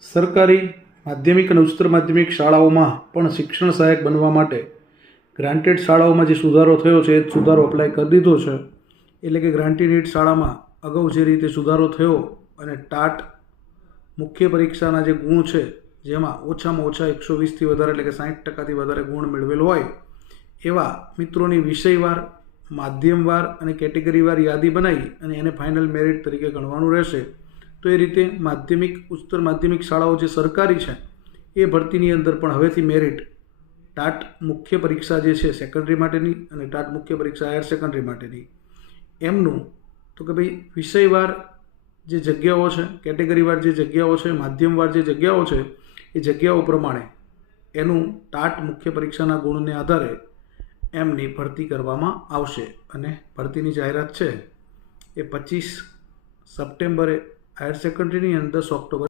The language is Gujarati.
સરકારી માધ્યમિક અને ઉચ્ચતર માધ્યમિક શાળાઓમાં પણ શિક્ષણ સહાયક બનવા માટે ગ્રાન્ટેડ શાળાઓમાં જે સુધારો થયો છે એ જ સુધારો અપ્લાય કરી દીધો છે. એટલે કે ગ્રાન્ટેડ શાળામાં અગાઉ જે રીતે સુધારો થયો અને ટાટ મુખ્ય પરીક્ષાના જે ગુણ છે જેમાં ઓછામાં ઓછા 120થી વધારે એટલે કે 60%થી વધારે ગુણ મેળવેલ હોય એવા મિત્રોની વિષયવાર, માધ્યમવાર અને કેટેગરીવાર યાદી બનાવી અને એને ફાઇનલ મેરિટ તરીકે ગણવાનું રહેશે. તો એ રીતે માધ્યમિક ઉચ્ચતર માધ્યમિક શાળાઓ જે સરકારી છે એ ભરતીની અંદર પણ હવેથી મેરિટ ટાટ મુખ્ય પરીક્ષા જે છે સેકન્ડરી માટેની અને ટાટ મુખ્ય પરીક્ષા હાયર સેકન્ડરી માટેની એમનું તો કે ભાઈ વિષયવાર જે જગ્યાઓ છે, કેટેગરીવાર જે જગ્યાઓ છે, માધ્યમવાર જે જગ્યાઓ છે એ જગ્યાઓ પ્રમાણે એનું ટાટ મુખ્ય પરીક્ષાના ગુણને આધારે એમની ભરતી કરવામાં આવશે. અને ભરતીની જાહેરાત છે એ 25 સપ્ટેમ્બરે હાયર સેકન્ડરીની અને 10 ઓક્ટોબર